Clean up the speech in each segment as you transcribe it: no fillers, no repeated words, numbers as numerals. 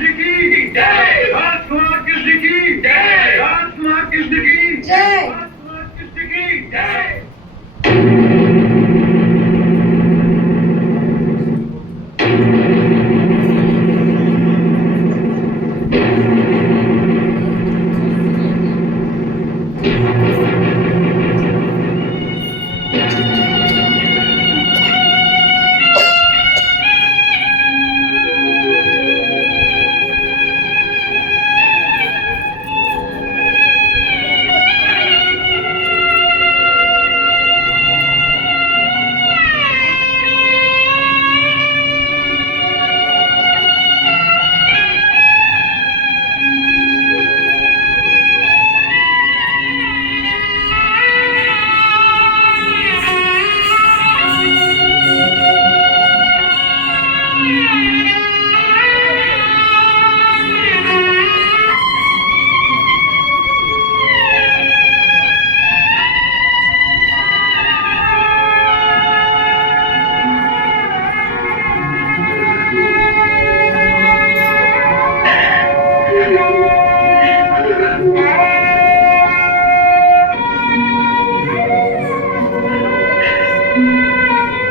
कृष्ण की जय, महात्मा कृष्ण की जय, महात्मा कृष्ण की जय, महात्मा कृष्ण की जय।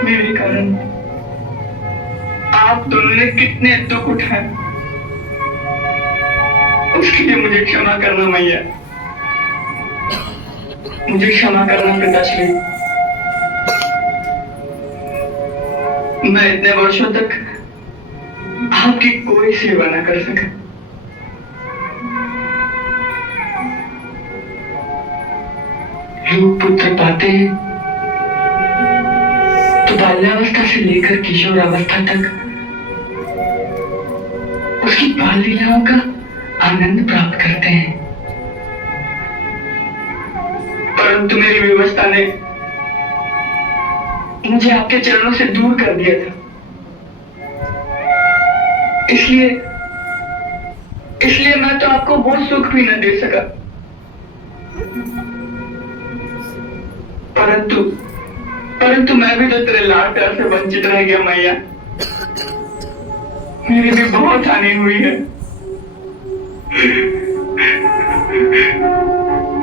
मेरे कारण आप दोनों ने कितने दुख उठाए, उसके लिए मुझे क्षमा करना मैया, मुझे क्षमा करना पिताश्री। मैं इतने वर्षों तक आपकी कोई सेवा न कर सका। लोग पुत्र पाते हैं तो बाल्यावस्था से लेकर किशोरावस्था तक उसकी बाल लीलाओं का आनंद प्राप्त करते हैं, परंतु मेरी व्यवस्था ने मुझे आपके चरणों से दूर कर दिया था। इसलिए मैं तो आपको वो सुख भी न दे सका, परंतु मैं भी तो तेरे लाड प्यार से वंचित रह गया मैया। मेरी भी बहुत हानि हुई है।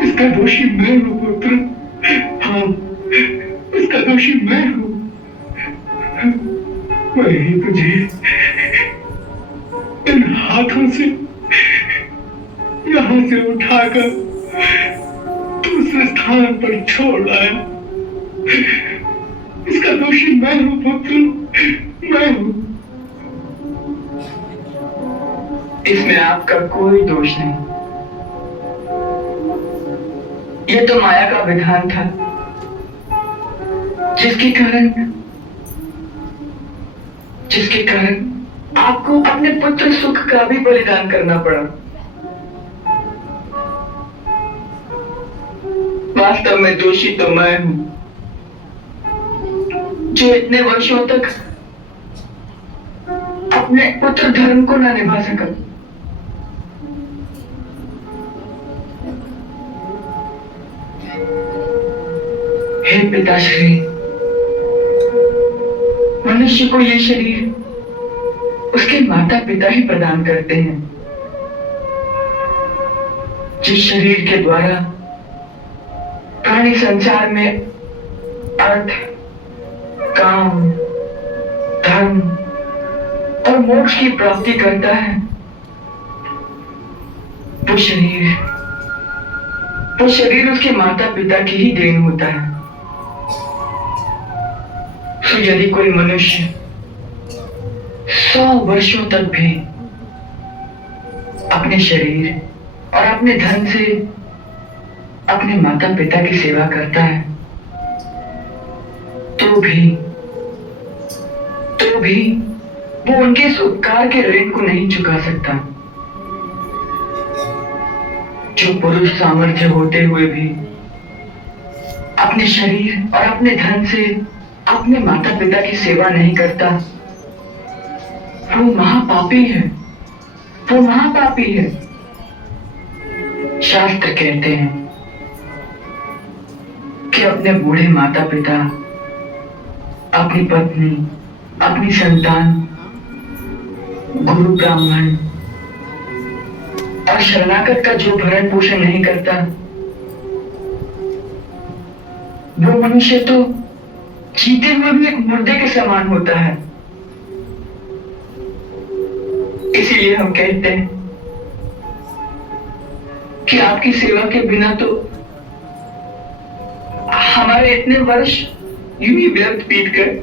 इसका दोषी मैं हूँ पुत्र, हाँ, इसका दोषी मैं हूँ। मैं ही तुझे इन हाथों से यहाँ से उठाकर दूसरे स्थान पर छोड़ आया। इसका दोषी मैं हूँ पुत्र, मैं हूँ। इसमें आपका कोई दोष नहीं। यह तो माया का विधान था, जिसके कारण आपको अपने पुत्र सुख का भी बलिदान करना पड़ा। वास्तव में दोषी तो मैं हूं, जो इतने वर्षों तक अपने पुत्र धर्म को न निभा सका। हे पिताश्री, मनुष्य को ये शरीर उसके माता पिता ही प्रदान करते हैं। जिस शरीर के द्वारा प्राणी संसार में अर्थ, काम, धर्म और मोक्ष की प्राप्ति करता है, वो शरीर उसके माता पिता की ही देन होता है। तो यदि कोई मनुष्य 100 वर्षों तक भी अपने शरीर और अपने धन से अपने माता पिता की सेवा करता है, तो भी वो उनके इस उपकार के ऋण को नहीं चुका सकता। जो पुरुष सामर्थ्य होते हुए भी अपने शरीर और अपने धन से अपने माता पिता की सेवा नहीं करता, वो महापापी है, वो महापापी है। शास्त्र कहते हैं कि अपने बूढ़े माता पिता, अपनी पत्नी, अपनी संतान, गुरु ब्राह्मण और शरणागत का जो भरण पोषण नहीं करता वो मनुष्य तो जीते हुए भी एक मुर्दे के समान होता है। इसीलिए हम कहते हैं कि आपकी सेवा के बिना तो हमारे इतने वर्ष यूं ही व्यर्थ बीत गए।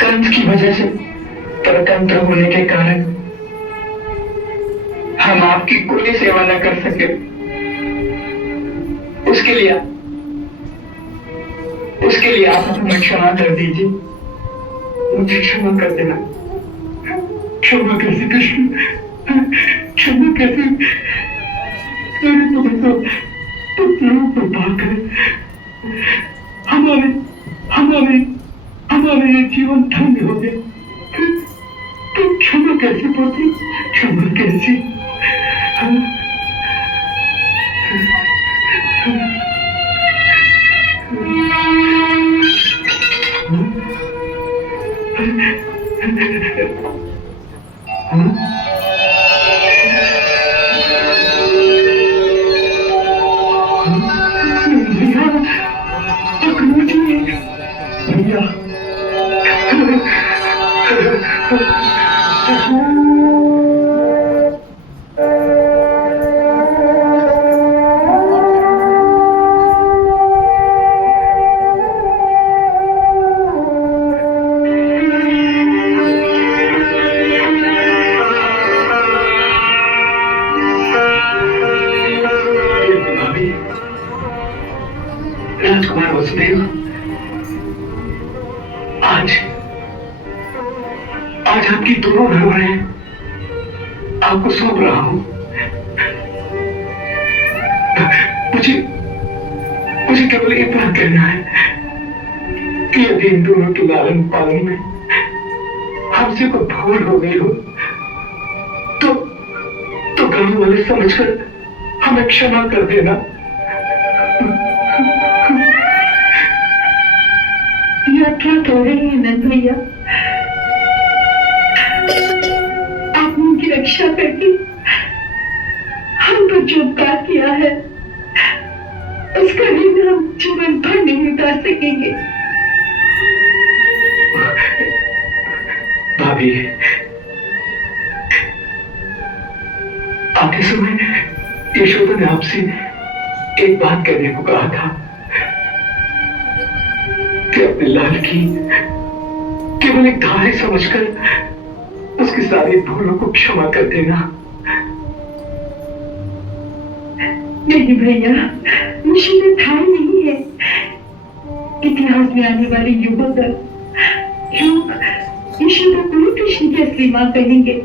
कर्म की वजह से परतंत्र होने के कारण हम आपकी कोई सेवा न कर सके। उसके लिए आप हमें क्षमा कर दीजिए। मुझे क्षमा कर देना। क्षमा कैसे कृष्ण, क्षमा कैसे? तुम्हें तो पुत्रों को पाकर हमारे हमारे हमारे ये जीवन धन्य हो गया। तो क्षमा कैसे पुत्र, क्षमा कैसे? भैया राजकुमार वसुदेव, आज आज आपकी दोनों घरवालें आपको सौंप रहा हूं। मुझे केवल इतना कहना है कि यदि इन दोनों के लालन पालन में हमसे कोई भूल हो गई हो तो गांव वाले समझकर हमें क्षमा कर देना। आप क्या कह रहे हैं नंद भैया? आपने उनकी रक्षा करके हम पर जो उपकार किया है उसका ऋण हम जीवन भर नहीं उतार सकेंगे। भाभी, आते समय यशोदा ने आपसे एक बात कहने को कहा था कि अपने लाल की केवल एक धारे समझकर उसकी सारी भूलों को क्षमा कर देना। नहीं भैया, मुझे तो ध्यान नहीं है। इतिहास में आने वाले युगों तक लोग यशोदा को कृष्ण की असली मां कहेंगे।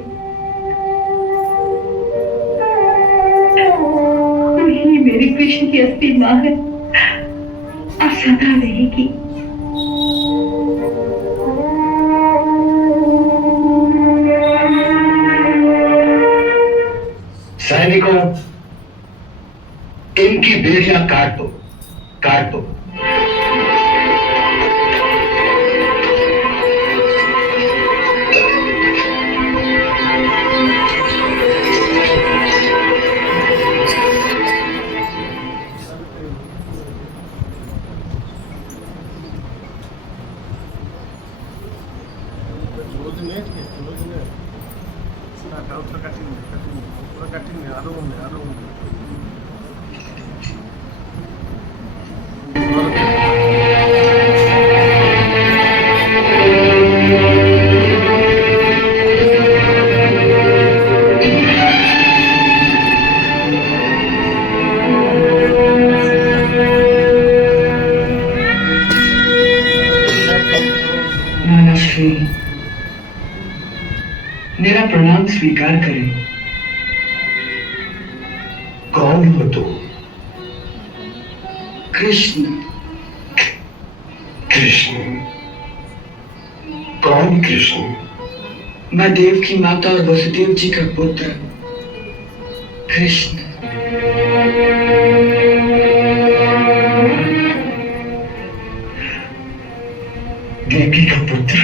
वही मेरी कृष्ण की असली मां है और सदा रहेगी। सैनिकों, इनकी बेड़ियां काट दो, काट दो। मेरा प्रणाम स्वीकार करें। कौन हो तुम? कृष्ण। कृष्ण? कौन कृष्ण? मैं देव की माता और वसुदेव जी का पुत्र कृष्ण। देवी का पुत्र।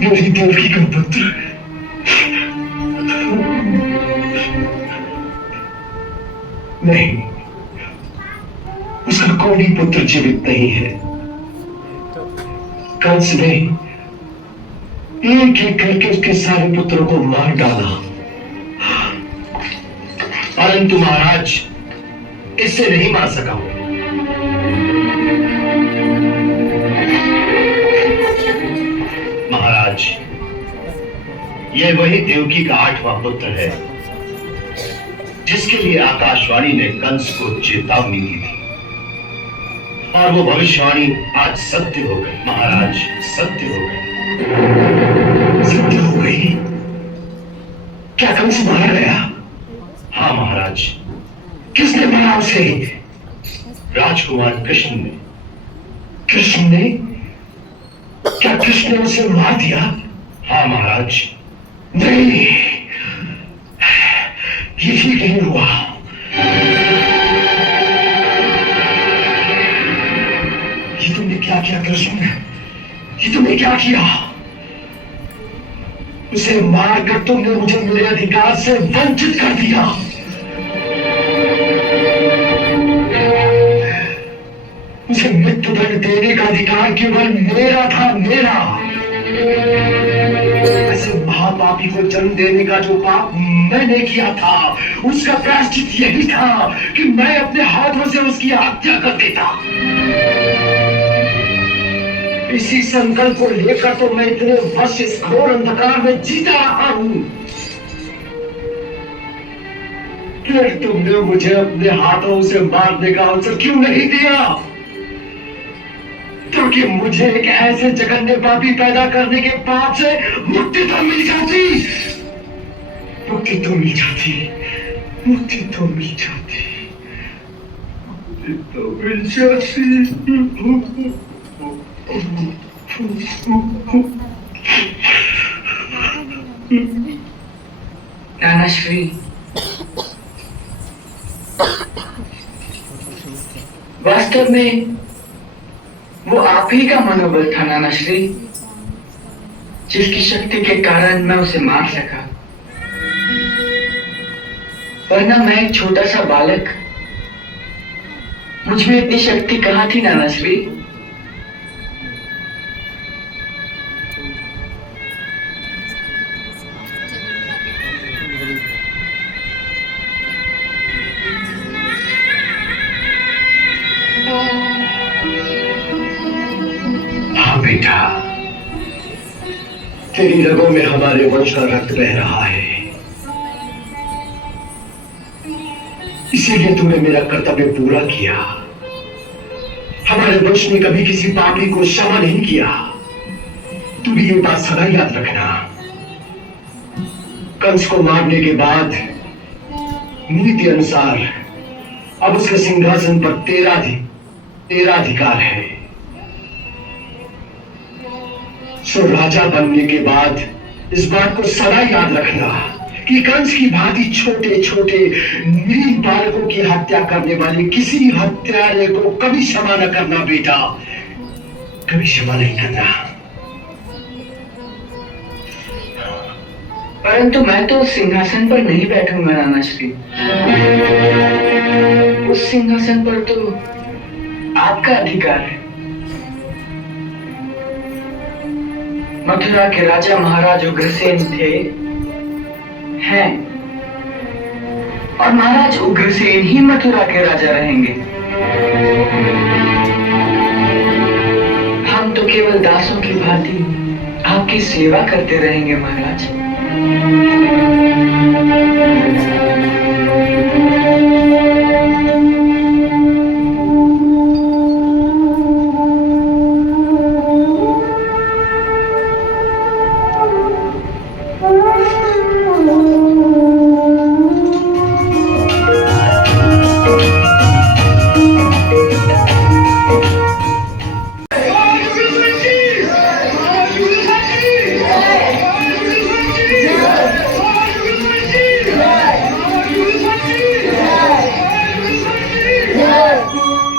मेरी देवकी का पुत्र। नहीं, उसका कोई पुत्र जीवित नहीं है। कंस ने एक एक करके उसके सारे पुत्रों को मार डाला, परंतु महाराज इससे नहीं मार सका। महाराज, यह वही देवकी का 8वां पुत्र है जिसके लिए आकाशवाणी ने कंस को चेतावनी दी थी, और वो भविष्यवाणी आज सत्य हो गई। महाराज, सत्य हो गई। सत्य हो गई? क्या कंस मारा गया? हाँ महाराज। किसने मारा उसे? राजकुमार कृष्ण ने। कृष्ण ने? क्या कृष्ण ने उसे मार दिया? हाँ महाराज। नहीं, ये ठीक नहीं हुआ। ये तुमने क्या किया कृष्ण? ये तुमने क्या किया? उसे मारकर तुमने मुझे मेरे अधिकार से वंचित कर दिया। उसे मृत्युदंड देने का अधिकार केवल मेरा था, मेरा। ऐसे महापापी को जन्म देने का जो पाप मैंने किया था, उसका प्रायश्चित यही था कि मैं अपने हाथों से उसकी हत्या कर देता। इसी संकल्प को लेकर तो मैं इतने वर्ष इस घोर अंधकार में जीता रहा हूं। फिर तुमने मुझे अपने हाथों से मारने का अवसर क्यों नहीं दिया? क्योंकि मुझे एक ऐसे जघन्य पापी पैदा करने के पाप से मुक्ति तो मिल जाती। मुक्ति तो मिल जाती। मुक्ति तो मिल जाती। मुक्ति तो मिल जाती। नाना श्री, वास्तव में वो आप ही का मनोबल था नाना श्री, जिसकी शक्ति के कारण मैं उसे मार सका। वरना मैं एक छोटा सा बालक, मुझ में इतनी शक्ति कहाँ थी नाना श्री? बेटा, तेरी रगों में हमारे वंश का रक्त बह रहा है, इसीलिए तूने मेरा कर्तव्य पूरा किया। हमारे वंश ने कभी किसी पापी को क्षमा नहीं किया। तू भी ये बात सदा याद रखना। कंस को मारने के बाद नीति अनुसार अब उसके सिंहासन पर तेरा अधिकार है। सो राजा बनने के बाद इस बात को सदा याद रखना कि कंस की भांति छोटे छोटे निरीह बालकों की हत्या करने वाले किसी हत्यारे को कभी क्षमा न करना बेटा, कभी क्षमा नहीं करना। परंतु मैं तो उस सिंहासन पर नहीं बैठूंगा नाना श्री। उस सिंहासन पर तो आपका अधिकार है। मथुरा के राजा महाराज उग्रसेन थे, हैं, और महाराज उग्रसेन ही मथुरा के राजा रहेंगे। हम तो केवल दासों की भांति आपकी सेवा करते रहेंगे महाराज।